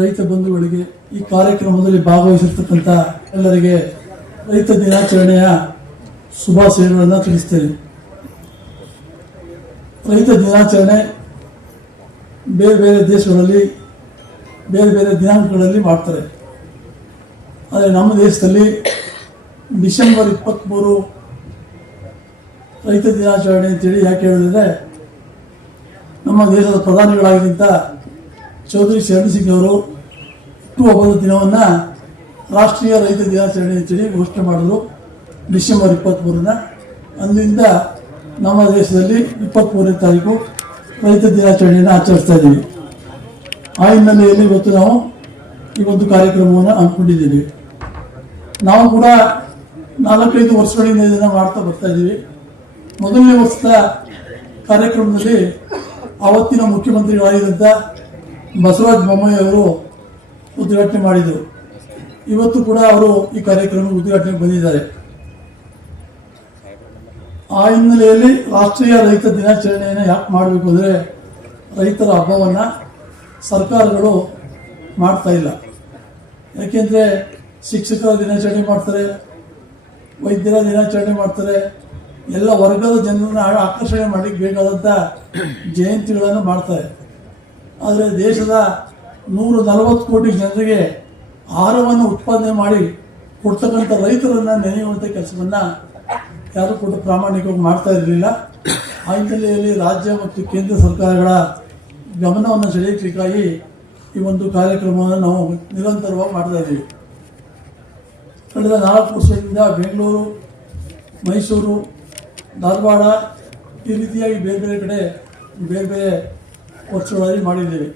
ರೈತ ಬಂಧುಗಳಿಗೆ ಈ ಕಾರ್ಯಕ್ರಮದಲ್ಲಿ ಭಾಗವಹಿಸಿರ್ತಕ್ಕಂಥ ಎಲ್ಲರಿಗೆ ರೈತ ದಿನಾಚರಣೆಯ ಶುಭಾಶಯಗಳನ್ನು ತಿಳಿಸ್ತೇನೆ. ರೈತ ದಿನಾಚರಣೆ ಬೇರೆ ಬೇರೆ ದೇಶಗಳಲ್ಲಿ ಬೇರೆ ಬೇರೆ ದಿನಾಂಕಗಳಲ್ಲಿ ಮಾಡ್ತಾರೆ. ಆದರೆ ನಮ್ಮ ದೇಶದಲ್ಲಿ ಡಿಸೆಂಬರ್ 23 ರೈತ ದಿನಾಚರಣೆ ಅಂತೇಳಿ ಯಾಕೆ ಹೇಳಿದ್ರೆ, ನಮ್ಮ ದೇಶದ ಪ್ರಧಾನಿಗಳಾಗಿದ್ದಂಥ ಚೌಧರಿ ಚರಣ್ ಸಿಂಗ್ ಅವರು ಹುಟ್ಟುಹಬ್ಬದ ದಿನವನ್ನು ರಾಷ್ಟ್ರೀಯ ರೈತ ದಿನಾಚರಣೆ ಅಂತೇಳಿ ಘೋಷಣೆ ಮಾಡಿದ್ರು ಡಿಸೆಂಬರ್ 23. ಅಂದಿನಿಂದ ನಮ್ಮ ದೇಶದಲ್ಲಿ 23ನೇ ತಾರೀಕು ರೈತ ದಿನಾಚರಣೆಯನ್ನು ಆಚರಿಸ್ತಾ ಇದ್ದೀವಿ. ಆ ಹಿನ್ನೆಲೆಯಲ್ಲಿ ಇವತ್ತು ನಾವು ಈ ಒಂದು ಕಾರ್ಯಕ್ರಮವನ್ನು ಹಮ್ಮಿಕೊಂಡಿದ್ದೀವಿ. ನಾವು ಕೂಡ 4-5 ವರ್ಷಗಳಿಂದ ಇದನ್ನು ಮಾಡ್ತಾ ಬರ್ತಾ ಇದ್ದೀವಿ. ಮೊದಲನೇ ವರ್ಷದ ಕಾರ್ಯಕ್ರಮದಲ್ಲಿ ಆವತ್ತಿನ ಮುಖ್ಯಮಂತ್ರಿಗಳಾಗಿದ್ದಂಥ ಬಸವರಾಜ ಬೊಮ್ಮಾಯಿ ಅವರು ಉದ್ಘಾಟನೆ ಮಾಡಿದರು. ಇವತ್ತು ಕೂಡ ಅವರು ಈ ಕಾರ್ಯಕ್ರಮ ಉದ್ಘಾಟನೆಗೆ ಬಂದಿದ್ದಾರೆ. ಆ ಹಿನ್ನೆಲೆಯಲ್ಲಿ ರಾಷ್ಟ್ರೀಯ ರೈತ ದಿನಾಚರಣೆಯನ್ನು ಯಾಕೆ ಮಾಡಬೇಕು ಅಂದರೆ, ರೈತರ ಹಬ್ಬವನ್ನು ಸರ್ಕಾರಗಳು ಮಾಡ್ತಾ ಇಲ್ಲ. ಯಾಕೆಂದರೆ ಶಿಕ್ಷಕರ ದಿನಾಚರಣೆ ಮಾಡ್ತಾರೆ, ವೈದ್ಯರ ದಿನಾಚರಣೆ ಮಾಡ್ತಾರೆ, ಎಲ್ಲ ವರ್ಗದ ಜನರನ್ನು ಆಕರ್ಷಣೆ ಮಾಡಲಿಕ್ಕೆ ಬೇಕಾದಂಥ ಜಯಂತಿಗಳನ್ನು ಮಾಡ್ತಾರೆ. ಆದರೆ ದೇಶದ 140 ಕೋಟಿ ಜನರಿಗೆ ಆಹಾರವನ್ನು ಉತ್ಪಾದನೆ ಮಾಡಿ ಕೊಡ್ತಕ್ಕಂಥ ರೈತರನ್ನು ನೆನೆಯುವಂಥ ಕೆಲಸವನ್ನು ಯಾರು ಕೂಡ ಪ್ರಾಮಾಣಿಕವಾಗಿ ಮಾಡ್ತಾ ಇರಲಿಲ್ಲ. ಆ ಹಿನ್ನೆಲೆಯಲ್ಲಿ ರಾಜ್ಯ ಮತ್ತು ಕೇಂದ್ರ ಸರ್ಕಾರಗಳ ಗಮನವನ್ನು ಸೆಳೆಯಲಿಕ್ಕಾಗಿ ಈ ಒಂದು ಕಾರ್ಯಕ್ರಮವನ್ನು ನಾವು ನಿರಂತರವಾಗಿ ಮಾಡ್ತಾ ಇದ್ದೀವಿ. ಕಳೆದ 4 ವರ್ಷದಿಂದ ಬೆಂಗಳೂರು, ಮೈಸೂರು, ಧಾರವಾಡ ಈ ರೀತಿಯಾಗಿ ಬೇರೆ ಬೇರೆ ಕಡೆ ಬೇರೆ ಬೇರೆ ವರ್ಷಗಳಲ್ಲಿ ಮಾಡಿದ್ದೇವೆ.